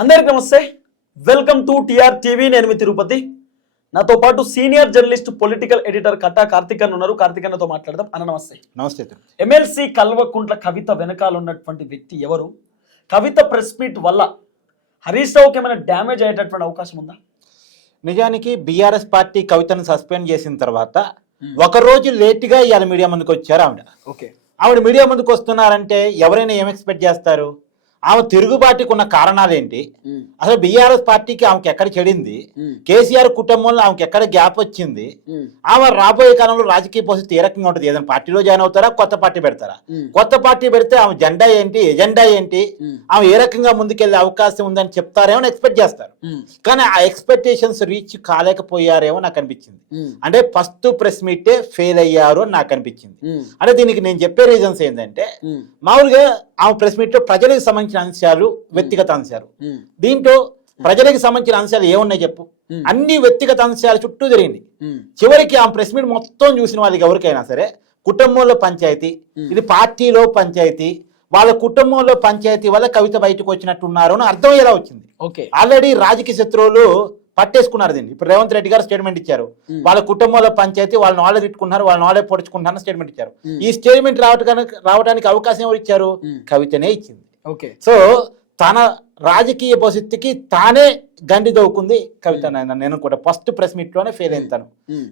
అందరికి నమస్తే, welcome to TR TV. నేను మీ తిరుపతి. నాతో పాటు సీనియర్ జర్నలిస్ట్ పొలిటికల్ ఎడిటర్ కట్టా కార్తికన్ ఉన్నారు. కార్తికన్నతో మాట్లాడదాం. అన్న నమస్తే. నమస్తే. ఎమ్మెల్సీ కల్వకుంట్ల కవిత వెనకాల ఉన్నటువంటి వ్యక్తి ఎవరు? కవిత ప్రెస్ మీట్ వల్ల హరీష్ రావుకి ఏమైనా డ్యామేజ్ అయ్యేటటువంటి అవకాశం ఉందా? నిజానికి బీఆర్ఎస్ పార్టీ కవితను సస్పెండ్ చేసిన తర్వాత ఒక రోజు లేట్గా ఇవాళ మీడియా ముందుకు వచ్చారు ఆవిడ. ఆవిడ మీడియా ముందుకు వస్తున్నారంటే ఎవరైనా ఏం ఎక్స్పెక్ట్ చేస్తారు? ఆమె తిరుగుబాటుకు ఉన్న కారణాలు ఏంటి? అసలు బీఆర్ఎస్ పార్టీకి ఆమెకి ఎక్కడ చెడింది? కేసీఆర్ కుటుంబంలో ఆమెకి ఎక్కడ గ్యాప్ వచ్చింది? ఆమె రాబోయే కాలంలో రాజకీయ పరిస్థితి ఏ రకంగా ఉంటుంది? ఏదైనా పార్టీలో జాయిన్ అవుతారా, కొత్త పార్టీ పెడతారా? కొత్త పార్టీ పెడితే ఆమె జెండా ఏంటి, ఎజెండా ఏంటి, ఆమె ఏ రకంగా ముందుకెళ్లే అవకాశం ఉందని చెప్తారేమో ఎక్స్పెక్ట్ చేస్తారు. కానీ ఆ ఎక్స్పెక్టేషన్స్ రీచ్ కాలేకపోయారేమో నాకు అనిపించింది. అంటే ఫస్ట్ ప్రెస్ మీటే ఫెయిల్ అయ్యారు అని నాకు అనిపించింది. అంటే దీనికి నేను చెప్పే రీజన్స్ ఏంటంటే, మామూలుగా ఆమె ప్రెస్ మీట్ లో ప్రజలకు సంబంధించిన అంశాలు, వ్యక్తిగత అంశాలు, దీంట్లో ప్రజలకు సంబంధించిన అంశాలు ఏమున్నాయి చెప్పు? అన్ని వ్యక్తిగత అంశాల చుట్టూ జరిగింది. చివరికి ఆమె ప్రెస్ మీట్ మొత్తం చూసిన వాళ్ళకి ఎవరికైనా సరే కుటుంబంలో పంచాయతీ, ఇది పార్టీలో పంచాయతీ, వాళ్ళ కుటుంబంలో పంచాయతీ వల్ల కవిత బయటకు వచ్చినట్టున్నారు అని అర్థం ఎలా వచ్చింది. ఆల్రెడీ రాజకీయ శత్రువులు పట్టేసుకున్నారు దీన్ని. ఇప్పుడు రేవంత్ రెడ్డి గారు స్టేట్మెంట్ ఇచ్చారు, వాళ్ళ కుటుంబంలో పంచాయతీ, వాళ్ళ నాలే తిట్టుకున్నారు, వాళ్ళ నాలే పొడుచుకుంటున్నారు స్టేట్మెంట్ ఇచ్చారు. ఈ స్టేట్మెంట్ రావడానికి అవకాశం ఎవరు ఇచ్చారు? కవితనే ఇచ్చింది. సో తన రాజకీయ భవిష్యత్తుకి తానే గండి దవ్వుకుంది కవిత. నేను కూడా ఫస్ట్ ప్రెస్ మీట్ లోనే ఫెయిల్ అయింతాను.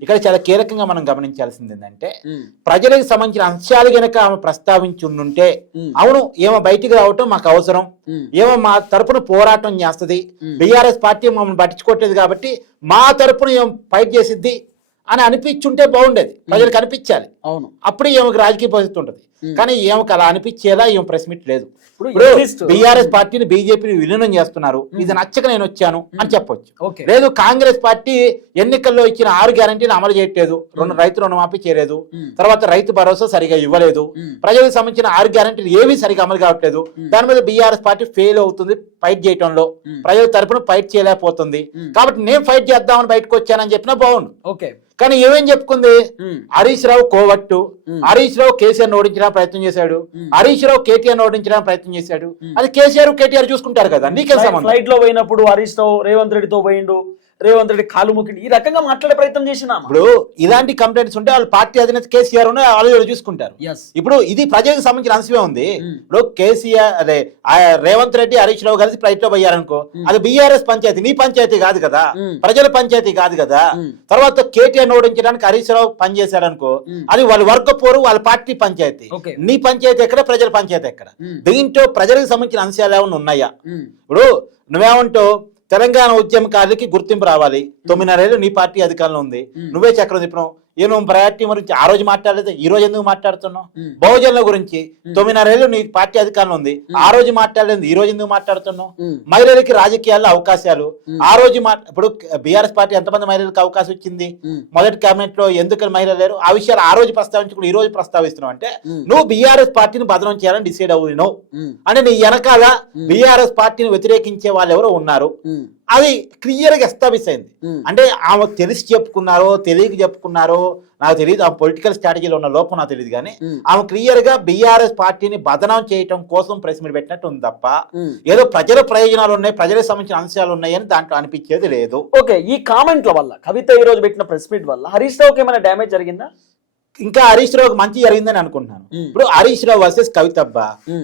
ఇక్కడ చాలా కీలకంగా మనం గమనించాల్సింది ఏంటంటే, ప్రజలకు సంబంధించిన అంశాలు గనక ఆమె ప్రస్తావించి ఉండుంటే, అవును ఏమో బయటికి రావటం మాకు అవసరం, ఏమో మా తరపున పోరాటం చేస్తుంది, బీఆర్ఎస్ పార్టీ మమ్మల్ని పట్టించుకోవట్లేదు కాబట్టి మా తరపున ఏం ఫైట్ చేసిద్ది అని అనిపించుంటే బాగుండేది. ప్రజలకు అనిపించాలి, అవును, అప్పుడు ఏమకి రాజకీయ పరిస్థితి ఉంటుంది. కానీ ఏమకి అలా అనిపించేలా ఏం ప్రెస్ మీట్ లేదు. బీఆర్ఎస్ పార్టీని బీజేపీని విలీనం చేస్తున్నారు, ఇది నచ్చక నేను వచ్చాను అని చెప్పొచ్చు. లేదు, కాంగ్రెస్ పార్టీ ఎన్నికల్లో ఇచ్చిన 6 గ్యారంటీలు అమలు చేయట్లేదు, రైతు రుణమాఫీ చేయలేదు, తర్వాత రైతు భరోసా సరిగా ఇవ్వలేదు, ప్రజలకు సంబంధించిన 6 గ్యారంటీలు ఏమీ సరిగా అమలు కావట్లేదు, దాని మీద బీఆర్ఎస్ పార్టీ ఫెయిల్ అవుతుంది ఫైట్ చేయటంలో, ప్రజల తరపున ఫైట్ చేయలేకపోతుంది, కాబట్టి నేను ఫైట్ చేద్దామని బయటకు వచ్చానని చెప్పినా బాగుండు. కానీ ఏమేం చెప్పుకుంది? హరీష్ రావు కోవట్టు, హరీష్ రావు కేసీఆర్ ఓడించడానికి ప్రయత్నం చేశాడు, హరీష్ రావు కేటీఆర్ ఓడించడానికి ప్రయత్నం చేశాడు. అది కేసీఆర్ కేటీఆర్ చూసుకుంటారు కదా. నీకే ఫ్లైట్ లో పోయినప్పుడు హరీష్ రావు రేవంత్ రెడ్డితో పోయిండు, రేవంత్ రెడ్డి కాలు ముక్కిండు, ఈ రకంగా మాట్లాడే ప్రయత్నం చేసినా. ఇప్పుడు ఇలాంటి కంప్లైంట్స్ ఉంటే వాళ్ళు పార్టీ అధినేత కేసీఆర్ వాళ్ళు చూసుకుంటారు. ఇప్పుడు ఇది ప్రజలకు సంబంధించిన అంశమే ఉంది. ఇప్పుడు కేసీఆర్ అదే రేవంత్ రెడ్డి హరీష్ రావు కలిసి ఫ్లైట్ లో పోయారనుకో, అది బీఆర్ఎస్ పంచాయతీ, నీ పంచాయతీ కాదు కదా, ప్రజల పంచాయతీ కాదు కదా. తర్వాత కేటీఆర్ ఓడించడానికి హరీష్ రావు పనిచేశారనుకో, అది వాళ్ళ వర్క్ పోరు, వాళ్ళ పార్టీ పంచాయతీ. నీ పంచాయతీ ఎక్కడ, ప్రజల పంచాయతీ ఎక్కడ? దీంట్లో ప్రజలకు సంబంధించిన అంశాలు ఏమైనా ఉన్నాయా? ఇప్పుడు నువ్వేమంటావు, తెలంగాణ ఉద్యమకారులకి గుర్తింపు రావాలి, 9.5 ఏళ్ళు నీ పార్టీ అధికారంలో ఉంది, నువ్వే చక్రం తిప్పినావు, ఏమో ప్రయారిటీ గురించి ఆ రోజు మాట్లాడలేదు, ఈ రోజు ఎందుకు మాట్లాడుతున్నావు? బహుజనుల గురించి 9.5 ఏళ్ళు నీ పార్టీ అధికారంలో ఉంది, ఆ రోజు మాట్లాడలేదు, ఈ రోజు ఎందుకు మాట్లాడుతున్నావు? మహిళలకి రాజకీయాల్లో అవకాశాలు ఆ రోజు ఇప్పుడు బీఆర్ఎస్ పార్టీ ఎంతమంది మహిళలకు అవకాశం ఇచ్చింది? మొదటి కేబినెట్ లో ఎందుకు మహిళలు లేరు? ఆ విషయాలు ఆ రోజు ప్రస్తావించుకుని ఈ రోజు ప్రస్తావిస్తున్నావు అంటే నువ్వు బీఆర్ఎస్ పార్టీని బదనం చేయాలని డిసైడ్ అవుతున్నావు. అంటే నీ వెనకాల బీఆర్ఎస్ పార్టీని వ్యతిరేకించే వాళ్ళు ఎవరో ఉన్నారు, అది క్లియర్ గా ఎస్టాబ్లిష్ అయింది. అంటే ఆమె తెలిసి చెప్పుకున్నారో తెలియక చెప్పుకున్నారో నాకు తెలియదు, ఆ పొలిటికల్ స్ట్రాటజీలో ఉన్న లోపం నాకు తెలియదు. కానీ ఆమె క్లియర్ గా బీఆర్ఎస్ పార్టీని బదనాం చేయటం కోసం ప్రెస్ మీట్ పెట్టినట్టు ఉంది తప్ప ఏదో ప్రజల ప్రయోజనాలు ఉన్నాయి, ప్రజలకు సంబంధించిన అంశాలు ఉన్నాయని దాంట్లో అనిపించేది లేదు. ఓకే, ఈ కామెంట్ల వల్ల, కవిత ఈ రోజు పెట్టిన ప్రెస్ మీట్ వల్ల హరీష్ రావుకి ఏమైనా డ్యామేజ్ జరిగిందా? ఇంకా హరీష్ రావుకి మంచి జరిగిందని అనుకుంటున్నాను. ఇప్పుడు హరీష్ రావు వర్సెస్ కవిత.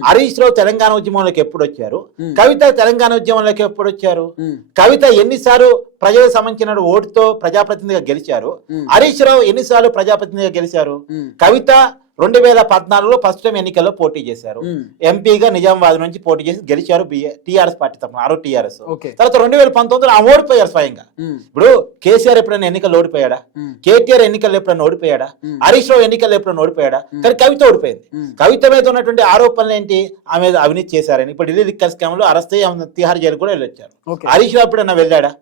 హరీష్ రావు తెలంగాణ ఉద్యమంలోకి ఎప్పుడు వచ్చారు, కవిత తెలంగాణ ఉద్యమంలోకి ఎప్పుడు వచ్చారు? కవిత ఎన్నిసార్లు ప్రజలకు సంబంధించిన ఓటుతో ప్రజాప్రతినిధిగా గెలిచారు, హరీష్ రావు ఎన్నిసార్లు ప్రజాప్రతినిధిగా గెలిచారు? కవిత 2014లో ఫస్ట్ టైం ఎన్నికల్లో పోటీ చేశారు, ఎంపీగా నిజామాబాద్ నుంచి పోటీ చేసి గెలిచారు టీఆర్ఎస్ పార్టీ తరఫున, ఆరో టీఆర్ఎస్. తర్వాత 2019లో ఓడిపోయారు స్వయంగా. ఇప్పుడు కేసీఆర్ ఎప్పుడైనా ఎన్నికల్లో ఓడిపోయాడా? కేటీఆర్ ఎన్నికల్లో ఎప్పుడైనా ఓడిపోయాడా? హరీష్ రావు ఎన్నికల్లో ఎప్పుడైనా ఓడిపోయాడా? కానీ కవిత ఓడిపోయింది. కవిత మీద ఉన్నటువంటి ఆరోపణలు ఏంటి? ఆమె మీద అవినీతి చేశారని. ఇప్పుడు ఢిల్లీ లిక్కర్ స్కామ్ లో అరెస్ట్ అయ్యి తిహార్ జైలు కూడా వెళ్ళొచ్చారు. హరీష్ రావు ఎప్పుడైనా వెళ్ళాడా?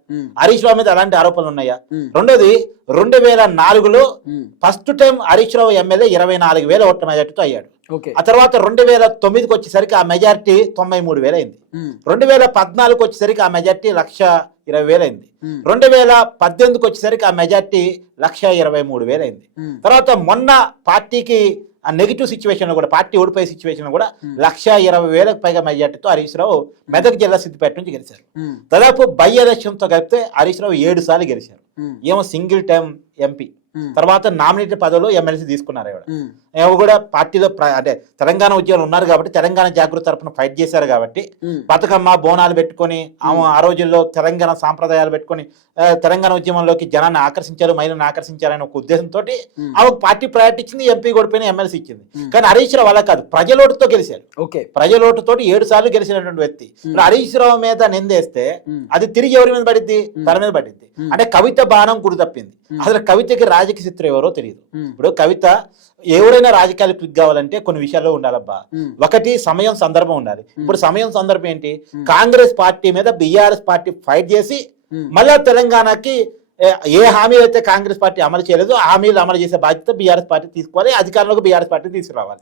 హరీష్ రావు మీద అలాంటి ఆరోపణలు ఉన్నాయా? రెండోది, 2004లో first time Harish Rao MLA 24,000 ఓట్ల మెజార్టీతో అయ్యాడు. ఆ తర్వాత 2009కి వచ్చేసరికి ఆ మెజార్టీ 93,000 అయింది. 2014కి వచ్చేసరికి ఆ మెజార్టీ 1,20,000 అయింది. 2018కి వచ్చేసరికి ఆ మెజార్టీ 1,23,000 అయింది. తర్వాత మొన్న పార్టీకి ఆ నెగిటివ్ సిచ్యువేషన్ కూడా పార్టీ ఓడిపోయే సిచ్యువేషన్ కూడా 1,20,000 పైగా మెజార్టీతో హరీష్ రావు మెదక్ జిల్లా సిద్దిపేట నుంచి గెలిచారు. దాదాపు బై ఎలక్షన్ తో కలిపితే హరీష్ రావు 7 సార్లు గెలిచారు. ఏమో సింగిల్ టైం ఎంపీ, తర్వాత నామినేటెడ్ పదవులు ఎమ్మెల్సీ తీసుకున్నారు. ఏమో కూడా పార్టీలో అంటే తెలంగాణ ఉద్యమాలు ఉన్నారు కాబట్టి తెలంగాణ జాగృతి తరఫున ఫైట్ చేశారు కాబట్టి బతుకమ్మ బోనాలు పెట్టుకొని ఆ రోజుల్లో తెలంగాణ సాంప్రదాయాలు పెట్టుకొని తెలంగాణ ఉద్యమంలోకి జనాన్ని ఆకర్షించారు, మహిళలను ఆకర్షించారనే ఒక ఉద్దేశంతో ఆమె పార్టీ ప్రయారిటీ ఇచ్చింది, ఎంపీ ఓడిపోయిన ఎమ్మెల్సీ ఇచ్చింది. కానీ హరీష్ రావు అలా కాదు, ప్రజలోటుతో గెలిచారు. ప్రజలోటుతో 7 సార్లు గెలిచినటువంటి వ్యక్తి హరీష్ రావు మీద నిందేస్తే అది తిరిగి ఎవరి మీద పడిద్ది? తన మీద పడిద్ది. అంటే కవిత బాణం గురి తప్పింది. అసలు కవితకి రాజకీయ శత్రువు ఎవరో తెలియదు. ఇప్పుడు కవిత ఎవరైనా రాజకీయాలు క్లిక్ కావాలంటే కొన్ని విషయాల్లో ఉండాలబ్బా. ఒకటి సమయం సందర్భం ఉండాలి. ఇప్పుడు సమయం సందర్భం ఏంటి? కాంగ్రెస్ పార్టీ మీద బీఆర్ఎస్ పార్టీ ఫైట్ చేసి మళ్ళా తెలంగాణకి ఏ హామీ అయితే కాంగ్రెస్ పార్టీ అమలు చేయలేదు ఆ హామీలు అమలు చేసే బాధ్యత బీఆర్ఎస్ పార్టీ తీసుకోవాలి, అధికారంలోకి బీఆర్ఎస్ పార్టీ తీసుకురావాలి.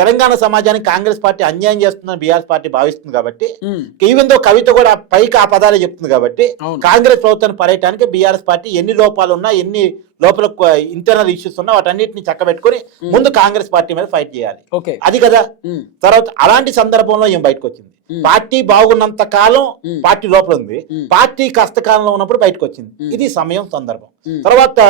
తెలంగాణ సమాజానికి కాంగ్రెస్ పార్టీ అన్యాయం చేస్తుందని బీఆర్ఎస్ పార్టీ భావిస్తుంది కాబట్టి, ఈవెన్ దో కవిత కూడా పైకి ఆ పదాలే చెప్తుంది కాబట్టి కాంగ్రెస్ ప్రభుత్వాన్ని పర్యటానికి బీఆర్ఎస్ పార్టీ ఎన్ని లోపాలు ఉన్నా, ఎన్ని లోపల ఇంటర్నల్ ఇష్యూస్ ఉన్నా వాటన్నిటిని చక్కబెట్టుకుని ముందు కాంగ్రెస్ పార్టీ మీద ఫైట్ చేయాలి. అది కదా. తర్వాత అలాంటి సందర్భంలో ఏం బయటకు వచ్చింది? పార్టీ బాగున్నంత కాలం పార్టీ లోపల ఉంది, పార్టీ కష్టకాలంలో ఉన్నప్పుడు బయటకు వచ్చింది. ఇది సమయం సందర్భం. తర్వాత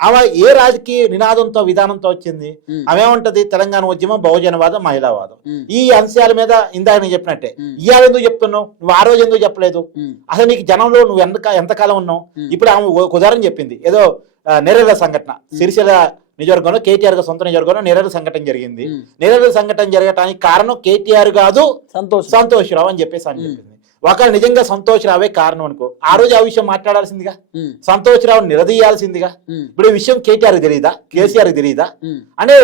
ఆమె ఏ రాజకీయ నినాదంతో విధానంతో వచ్చింది? ఆమె ఏమంటది? తెలంగాణ ఉద్యమం, బహుజనవాదం, మహిళావాదం, ఈ అంశాల మీద ఇందాక నేను చెప్పినట్టే ఇవాళ ఎందుకు చెప్తున్నావు, నువ్వు ఆ రోజు ఎందుకు చెప్పలేదు? అసలు నీకు జనంలో నువ్వు ఎంతకాలం ఉన్నావు? ఇప్పుడు ఆమె ఉదాహరణ చెప్పింది, ఏదో నెరెల సంఘటన, సిరిసిల్ల నియోజకవర్గంలో కేటీఆర్ సొంత నియోజకవర్గంలో నెరెల సంఘటన జరిగింది. నెరెల సంఘటన జరగటానికి కారణం కేటీఆర్ కాదు, సంతోష్ రావు అని చెప్పేసి అని చెప్పింది. ఒకవేళ నిజంగా సంతోష్ రావే కారణం అనుకో, ఆ రోజు ఆ విషయం మాట్లాడాల్సిందిగా, సంతోష్ రావు నిలదీయాల్సిందిగా. ఇప్పుడు ఈ విషయం కేటీఆర్ తెలియదా, కేసీఆర్ తెలియదా? అంటే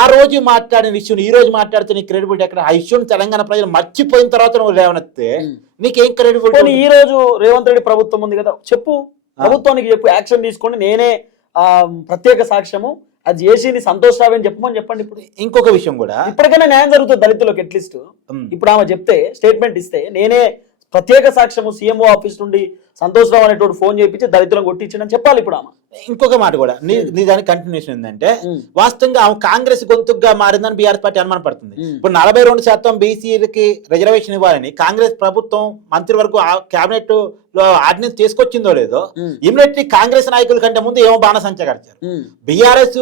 ఆ రోజు మాట్లాడిన ఇష్యూని ఈ రోజు మాట్లాడితే నీకు క్రెడిబిలిటీ ఎక్కడ? ఆ ఇష్యూని తెలంగాణ ప్రజలు మర్చిపోయిన తర్వాత నువ్వు లేవనెత్తే నీకేం క్రెడిబిలిటీ? ఈ రోజు రేవంత్ రెడ్డి ప్రభుత్వం ఉంది కదా, చెప్పు, ప్రభుత్వానికి చెప్పు, యాక్షన్ తీసుకోండి, నేనే ప్రత్యేక సాక్ష్యము, అది చేసి సంతోష్ రావు అని చెప్పమని చెప్పండి. ఇప్పుడు ఇంకొక విషయం కూడా, ఇప్పటికైనా న్యాయం జరుగుతుంది దళితులకు. అట్లీస్ట్ ఇప్పుడు ఆమె చెప్తే, స్టేట్మెంట్ ఇస్తే, నేనే ప్రత్యేక సాక్ష్యము సీఎంఓ ఆఫీస్ నుండి సంతోష్ రావు అనేటువంటి ఫోన్ చేయించి దళితులను కొట్టించని చెప్పాలి. ఇప్పుడు ఆమె ఇంకొక మాట కూడా నీ దానికి కంటిన్యూషన్ ఏంటంటే, వాస్తవంగా ఆమె కాంగ్రెస్ గొంతుగా మారిందని బీఆర్ఎస్ పార్టీ అనుమాన పడుతుంది. ఇప్పుడు 42% బీసీలకి రిజర్వేషన్ ఇవ్వాలని కాంగ్రెస్ ప్రభుత్వం మంత్రివర్గం కేబినెట్ లో ఆర్డినెన్స్ తీసుకొచ్చిందో లేదో, ఇమీడియట్లీ కాంగ్రెస్ నాయకుల కంటే ముందు ఏమో బాణసంచగలిచారు. బీఆర్ఎస్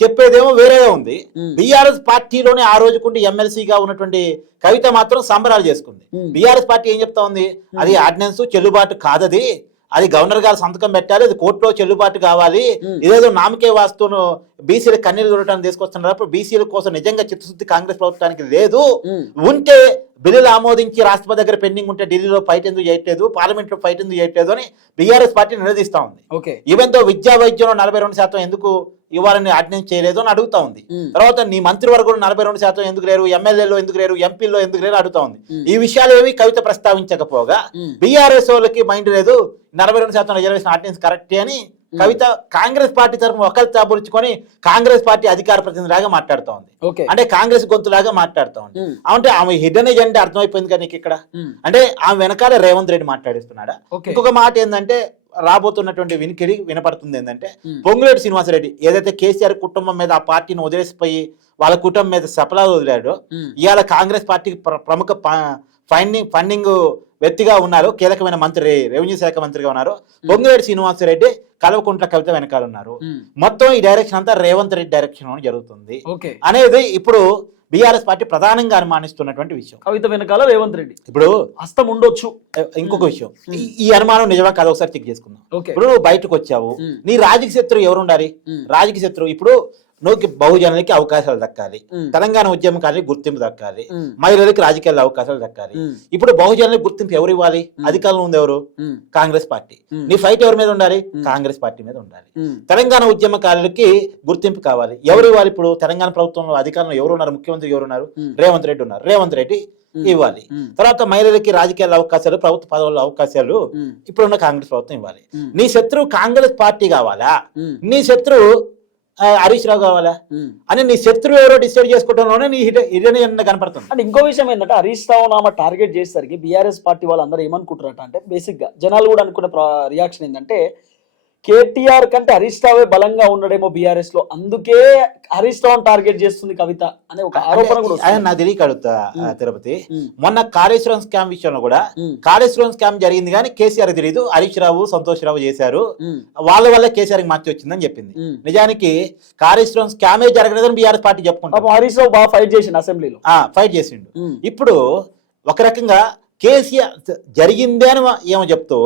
చెప్పేదేమో వేరేగా ఉంది. బీఆర్ఎస్ పార్టీలోనే ఆ రోజుకుండి ఎమ్మెల్సీగా ఉన్నటువంటి కవిత మాత్రం సంబరాలు చేసుకుంది. బీఆర్ఎస్ పార్టీ ఏం చెప్తా ఉంది? అది ఆర్డినెన్స్ చెల్లుబాటు కాదది, అది గవర్నర్ గారు సంతకం పెట్టాలి, అది కోర్టులో చెల్లుబాటు కావాలి, ఇదేదో నామకే వాస్తును బీసీల కన్నీరు దొరకడానికి తీసుకొస్తున్నారు. అప్పుడు బీసీల కోసం నిజంగా చిత్తశుద్ధి కాంగ్రెస్ ప్రభుత్వానికి లేదు. ఉంటే బిల్లులు ఆమోదించి రాష్ట్రపతి దగ్గర పెండింగ్ ఉంటే ఢిల్లీలో ఫైట్ ఎందుకు చేయట్లేదు, పార్లమెంట్ లో ఫైట్ ఎందుకు చేయట్లేదు అని బీఆర్ఎస్ పార్టీ నిలదీస్తా ఉంది. ఈవెన్ దో విద్యా వైద్యంలో 42% ఎందుకు ఇవ్వాలని ఆర్డినెన్స్ చేయలేదు అని అడుగుతా ఉంది. తర్వాత నీ మంత్రివర్గంలో 42% ఎందుకు లేరు, ఎమ్మెల్యేలో ఎందుకు లేరు, ఎంపీలో ఎందుకు లేరు అడుగుతా ఉంది. ఈ విషయాలు ఏవి కవిత ప్రస్తావించకపోగా బీఆర్ఎస్ వాళ్ళకి మైండ్ లేదు, 42% రిజర్వేషన్ ఆర్డినెన్స్ కరెక్టే అని కవిత కాంగ్రెస్ పార్టీ తరఫున ఒకరి తాపురుచుకొని కాంగ్రెస్ పార్టీ అధికార ప్రతినిధిలాగా మాట్లాడుతూ ఉంది. అంటే కాంగ్రెస్ గొంతులాగా మాట్లాడుతూ ఉంది. అంటే ఆమె హిడెన్ ఏజెండా అర్థమైపోయింది కదా నీకు ఇక్కడ. అంటే ఆమె వెనకాల రేవంత్ రెడ్డి మాట్లాడిస్తున్నాడా? ఇంకొక మాట ఏంటంటే, రాబోతున్నటువంటి వినికిడి వినపడుతుంది ఏంటంటే, పొంగులేటి శ్రీనివాసరెడ్డి ఏదైతే కేసీఆర్ కుటుంబం మీద ఆ పార్టీని వదిలేసిపోయి వాళ్ళ కుటుంబం మీద సపలాలు వదిలాడో, ఇవాళ కాంగ్రెస్ పార్టీకి ప్రముఖ ఫండింగ్ వ్యక్తిగా ఉన్నారు, కీలకమైన మంత్రి, రెవెన్యూ శాఖ మంత్రిగా ఉన్నారు పొంగులేటి శ్రీనివాసరెడ్డి, కల్వకుంట్ల కవిత వెనకాల ఉన్నారు. మొత్తం ఈ డైరెక్షన్ అంతా రేవంత్ రెడ్డి డైరెక్షన్ జరుగుతుంది అనేది ఇప్పుడు బీఆర్ఎస్ పార్టీ ప్రధానంగా అనుమానిస్తున్నటువంటి విషయం. కవిత వెనకాల రేవంత్ రెడ్డి ఇప్పుడు హస్తం ఉండొచ్చు. ఇంకొక విషయం, ఈ అనుమానం నిజమా కాదు ఒకసారి చెక్ చేసుకుందాం. ఇప్పుడు నువ్వు బయటకు వచ్చావు, నీ రాజకీయ శత్రువు ఎవరు ఉండాలి? రాజకీయ శత్రువు ఇప్పుడు నువ్వు బహుజనులకి అవకాశాలు దక్కాలి, తెలంగాణ ఉద్యమకారులకి గుర్తింపు దక్కాలి, మహిళలకి రాజకీయాల్లో అవకాశాలు దక్కాలి. ఇప్పుడు బహుజనులకి గుర్తింపు ఎవరు ఇవ్వాలి? అధికారంలో ఉంది ఎవరు? కాంగ్రెస్ పార్టీ. నీ ఫైట్ ఎవరి మీద ఉండాలి? కాంగ్రెస్ పార్టీ మీద ఉండాలి. తెలంగాణ ఉద్యమకారులకి గుర్తింపు కావాలి, ఎవరు ఇవ్వాలి? ఇప్పుడు తెలంగాణ ప్రభుత్వంలో అధికారంలో ఎవరు ఉన్నారు? ముఖ్యమంత్రి ఎవరు ఉన్నారు? రేవంత్ రెడ్డి ఉన్నారు. రేవంత్ రెడ్డి ఇవ్వాలి. తర్వాత మహిళలకి రాజకీయాల అవకాశాలు, ప్రభుత్వ పదవుల అవకాశాలు ఇప్పుడున్న కాంగ్రెస్ ప్రభుత్వం ఇవ్వాలి. నీ శత్రువు కాంగ్రెస్ పార్టీ కావాలా, నీ శత్రువు హరీష్ రావు కావాలా అని నీ శత్రువు ఎవరో డిసైడ్ చేసుకోవడంలోనే నీ హిడెన్ కనపడుతుంది. అంటే ఇంకో విషయం ఏంటంటే, హరీష్ రావు నామ టార్గెట్ చేసేసరికి బీఆర్ఎస్ పార్టీ వాళ్ళందరూ ఏమనుకుంటారట అంటే, బేసిక్ గా జనాలు కూడా అనుకునే రియాక్షన్ ఏంటంటే, కేటీఆర్ కంటే హరీష్ రావే బలంగా ఉండడేమో బీఆర్ఎస్ లో, అందుకే హరీష్ రావు టార్గెట్ చేస్తుంది కవిత అనే ఒక ఆరోపణ కూడా ఆయన నా తెలియక అడుగుతా తిరుపతి. ఉమ్. మొన్న కాళేశ్వరం స్కామ్ విషయంలో కూడా ఉమ్. కాళేశ్వరం స్కామ్ జరిగింది కానీ కేసీఆర్ తెలియదు, హరీష్ రావు సంతోష్ రావు చేశారు, ఉమ్. వాళ్ళ వల్ల కేసీఆర్ మార్చి వచ్చిందని చెప్పింది. ఉమ్. నిజానికి కాళేశ్వరం స్కామే జరగలేదని బీఆర్ఎస్ పార్టీ చెప్పుకుంటారు. పాపం హరీష్ రావు బాగా ఫైట్ చేసిండు అసెంబ్లీలో. ఫైట్ చేసిండు. ఉమ్. ఇప్పుడు ఒక రకంగా కేసీఆర్ జరిగిందే అని ఏమో చెప్తూ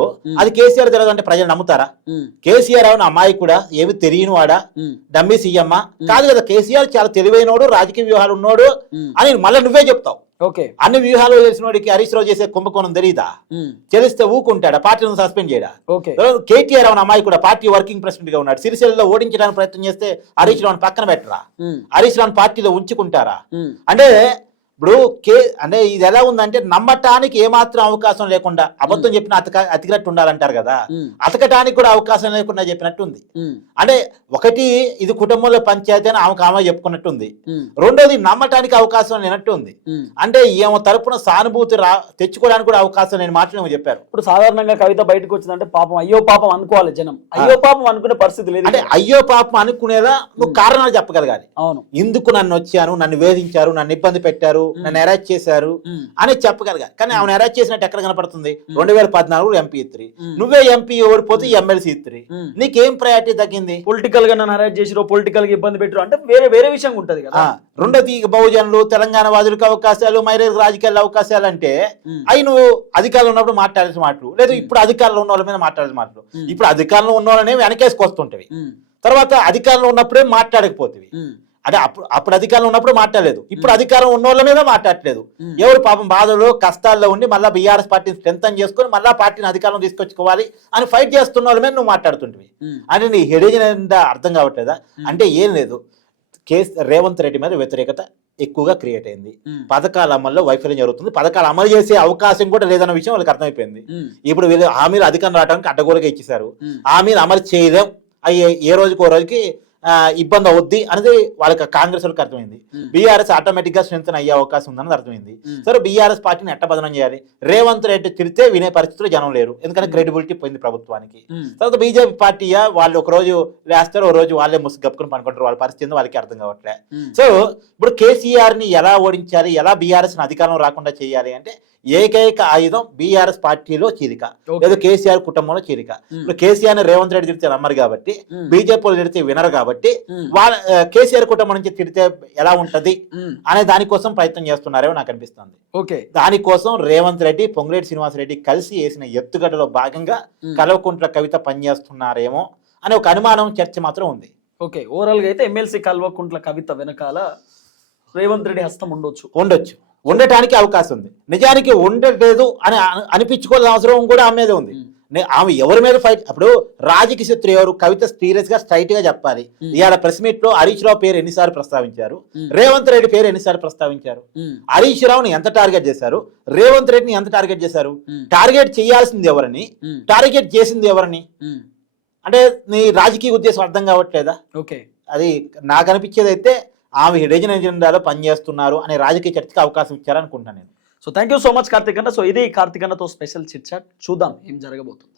అది కేసీఆర్ జరగదు అంటే ప్రజలు నమ్ముతారా? ఉమ్. కేసీఆర్ అవును అమ్మాయి కూడా ఏమి తెలియని వాడా, ఉమ్. డమ్మీ సీఎం కాదు కదా. కేసీఆర్ చాలా తెలివైనోడు, రాజకీయ వ్యూహాలు ఉన్నోడు ఉమ్. అని మళ్ళీ నువ్వే చెప్తావు. ఓకే. అన్ని వ్యూహాలు తెలిసినోడికి హరీష్ రావు చేసే కుంభకోణం తెలియదా? ఉమ్. తెలిస్తే ఊకుంటాడా? పార్టీని సస్పెండ్ చేయడా? ఓకే. కేటీఆర్ అవును అమ్మాయి కూడా పార్టీ వర్కింగ్ ప్రెసిడెంట్ గా ఉన్నాడు. సిరిసిల్లలో ఓడించడానికి ప్రయత్నం చేస్తే హరీష్ రావుని పక్కన పెట్టరా? ఉమ్. హరీష్ రావుని పార్టీలో ఉంచుకుంటారా? ఉమ్. అంటే ఇప్పుడు అంటే ఇది ఎలా ఉందంటే నమ్మటానికి ఏమాత్రం అవకాశం లేకుండా అబద్ధం చెప్పిన అతికినట్టు ఉండాలంటారు కదా, ఉమ్. అతకటానికి కూడా అవకాశం లేకుండా చెప్పినట్టు ఉంది. ఉమ్. అంటే ఒకటి ఇది కుటుంబంలో పంచాయతీ అని ఆమె చెప్పుకున్నట్టుంది. ఉమ్. రెండోది నమ్మటానికి అవకాశం లేనట్టు ఉంది. ఉమ్. అంటే ఏమో తరపున సానుభూతి తెచ్చుకోవడానికి కూడా అవకాశం లేని మాటలు ఏమో చెప్పారు. ఇప్పుడు సాధారణంగా కవిత బయటకు వచ్చిందంటే పాపం అయ్యో పాపం అనుకోవాలి జనం, అయ్యో పాపం అనుకునే పరిస్థితి లేదు. అంటే అయ్యో పాపం అనుకునేలా నువ్వు కారణాలు చెప్పగలగాలి. అవును. ఎందుకు నన్ను వచ్చాను, నన్ను వేధించారు, నన్ను ఇబ్బంది పెట్టారు, నన్ను అరెస్ట్ చేశారు అని చెప్పగలగాలి. కానీ ఆమెను అరెస్ట్ చేసినట్టు ఎక్కడ కనపడుతుంది? 2014 ఎంపీ 3, నువ్వే ఎంపీ ఓడిపోతే ఎమ్మెల్సీ 3, నీకేం ప్రయారిటీ తగ్గింది? పొలిటికల్ గా నన్ను అరెస్ట్ చేసిరో, పొలిటికల్ గా ఇబ్బంది పెట్టరు అంటే వేరే వేరే విషయం ఉంటది కదా. రెండోది బహుజనులు, తెలంగాణ వాదులకు అవకాశాలు, మైనారిటీ రాజకీయాల అవకాశాలు అంటే అవి నువ్వు అధికారంలో ఉన్నప్పుడు మాట్లాడాల్సిన మాటలు, లేదు ఇప్పుడు అధికారంలో ఉన్న వాళ్ళ మీద మాట్లాడాల్సిన మాటలు. ఇప్పుడు అధికారంలో ఉన్న వాళ్ళనే వెనకేసుకొస్తుంటవి, తర్వాత అధికారంలో ఉన్నప్పుడే మాట్లాడకపోతేవి. అంటే అప్పుడు అధికారంలో ఉన్నప్పుడు మాట్లాడలేదు, ఇప్పుడు అధికారం ఉన్న వాళ్ళ మీద మాట్లాడలేదు. ఎవరు పాపం బాధలు కష్టాల్లో ఉండి మళ్ళీ బీఆర్ఎస్ పార్టీని స్ట్రెంథన్ చేసుకుని మళ్ళీ పార్టీని అధికారం తీసుకొచ్చుకోవాలి అని ఫైట్ చేస్తున్న వాళ్ళ మీద నువ్వు మాట్లాడుతుంటివి. అంటే నీ హెడేజ్ అర్థం కావట్లేదా? అంటే ఏం లేదు, రేవంత్ రెడ్డి మీద వ్యతిరేకత ఎక్కువగా క్రియేట్ అయింది. పథకాల అమల్లో వైఫల్యం జరుగుతుంది, పథకాలు అమలు చేసే అవకాశం కూడా లేదన్న విషయం వాళ్ళకి అర్థమైపోయింది. ఇప్పుడు వీళ్ళు హామీలు అధికారం రావడానికి అడ్డగోలుగా ఇచ్చేశారు, హామీలు అమలు చేయలేం, అవి ఏ రోజుకి ఓ రోజుకి ఇబ్బంది అవుద్ది అనేది వాళ్ళకి కాంగ్రెస్ వాళ్ళకి అర్థమైంది. బీఆర్ఎస్ ఆటోమేటిక్ గా స్ట్రెంథన్ అయ్యే అవకాశం ఉందని అర్థమైంది. సరే బీఆర్ఎస్ పార్టీని ఎట్ట బదనం చేయాలి? రేవంత్ రెడ్డి తిరితే వినే పరిస్థితులు జనం లేరు, ఎందుకంటే క్రెడిబిలిటీ పోయింది ప్రభుత్వానికి. తర్వాత బీజేపీ పార్టీ వాళ్ళు ఒక రోజు లేస్తారు, ఓ రోజు వాళ్ళే ముసుగు కప్పుకుని పనుకుంటారు, వాళ్ళ పరిస్థితి వాళ్ళకి అర్థం కావట్లే. సో ఇప్పుడు కేసీఆర్ ని ఎలా ఓడించాలి, ఎలా బీఆర్ఎస్ అధికారం రాకుండా చేయాలి అంటే ఏకైక ఆయుధం బీఆర్ఎస్ పార్టీలో చీలిక, లేదా కేసీఆర్ కుటుంబంలో చీలిక. ఇప్పుడు కేసీఆర్ రేవంత్ రెడ్డి తిడితే నమ్మరు కాబట్టి, బీజేపీ తిడితే వినరు కాబట్టి, వాళ్ళ కేసీఆర్ కుటుంబం నుంచి తిడితే ఎలా ఉంటది అనే దానికోసం ప్రయత్నం చేస్తున్నారేమో నాకు అనిపిస్తుంది. ఓకే. దానికోసం రేవంత్ రెడ్డి, పొంగులేటి శ్రీనివాసరెడ్డి కలిసి వేసిన ఎత్తుగడలో భాగంగా కల్వకుంట్ల కవిత పనిచేస్తున్నారేమో అనే ఒక అనుమానం, చర్చ మాత్రం ఉంది. ఓకే. ఓవరాల్ గా అయితే ఎమ్మెల్సీ కల్వకుంట్ల కవిత వెనకాల రేవంత్ రెడ్డి హస్తం ఉండొచ్చు, ఉండటానికి అవకాశం ఉంది. నిజానికి ఉండలేదు అని అనిపించుకోవాల్సిన అవసరం కూడా ఆమె మీద ఉంది. ఆమె ఎవరి మీద ఫైట్, అప్పుడు రాజకీయ శత్రు ఎవరు? కవిత సీరియస్ గా స్ట్రైట్ గా చెప్పాలి. ఇవాళ ప్రెస్ మీట్ లో హరీష్ రావు పేరు ఎన్నిసార్లు ప్రస్తావించారు, రేవంత్ రెడ్డి పేరు ఎన్నిసార్లు ప్రస్తావించారు? హరీష్ రావుని ఎంత టార్గెట్ చేశారు, రేవంత్ రెడ్డిని ఎంత టార్గెట్ చేశారు? టార్గెట్ చేయాల్సింది ఎవరిని, టార్గెట్ చేసింది ఎవరిని? అంటే నీ రాజకీయ ఉద్దేశం అర్థం కావట్లేదా? ఓకే. అది నాకు అనిపించేది అయితే ఆమె హిడెన్ ఎజెండాలో పనిచేస్తున్నారు అనే రాజకీయ చర్చకి అవకాశం ఇచ్చారనుకుంటున్నాను నేను. So thank you so much Karthik అన్న. సో ఇది కార్తిక్ అన్నతో స్పెషల్ చిట్ చాట్. చూద్దాం ఏం జరగబోతుంది.